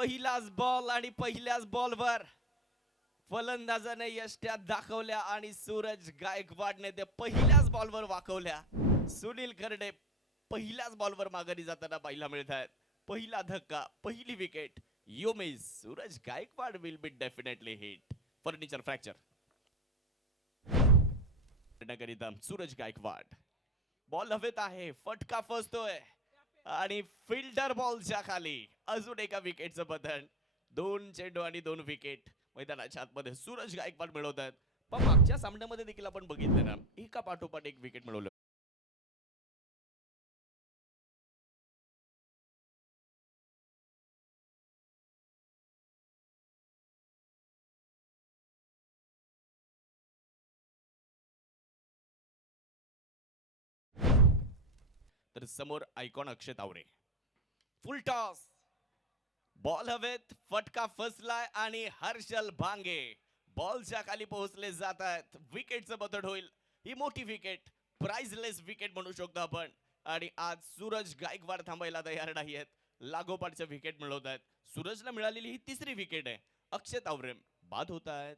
पहिलाच बॉल आणि पहिल्याच बॉलवर फलंदाजाने यष्ट्या दाखवल्या आणि सूरज गायकवाडने ते पहिल्याच बॉलवर वाकवल्या. सुनील खर्डे पहिल्याच बॉलवर माघारी जाताना पाहायला मिळत आहेत. पहिला धक्का, पहिली wicket. You miss Suraj Gaikwad will be definitely hit. Furniture fracture करण्याकरिता सूरज गायकवाड. बॉल हवेत आहे, फटका फसतोय आणि फिल्डर बॉलच्या खाली अजून एका विकेटचं बंधन. 2 चेंडू आणि 2 विकेट मैदानाच्या आतमध्ये सूरज गायकवाड मिळवत आहेत. पण मागच्या सामन्यामध्ये देखील आपण बघितलं ना, एका पाठोपाठ एक विकेट मिळवलं. तर समोर आयकॉन अक्षय तावरे. फुल टॉस, बॉल हवेत, फटका फसलाय आणि हर्षल भांगे बॉलच्या खाली पोहोचले जात आहेत. विकेटचं बदल होईल. ही मोठी विकेट, प्राइजलेस विकेट म्हणू शकतो आपण. आणि आज सूरज गायकवाड थांबायला तयार नाही आहेत. लागोपाठच्या विकेट मिळवत आहेत. सूरजला मिळालेली ही तिसरी विकेट आहे. अक्षय तावरे बाद होत आहेत.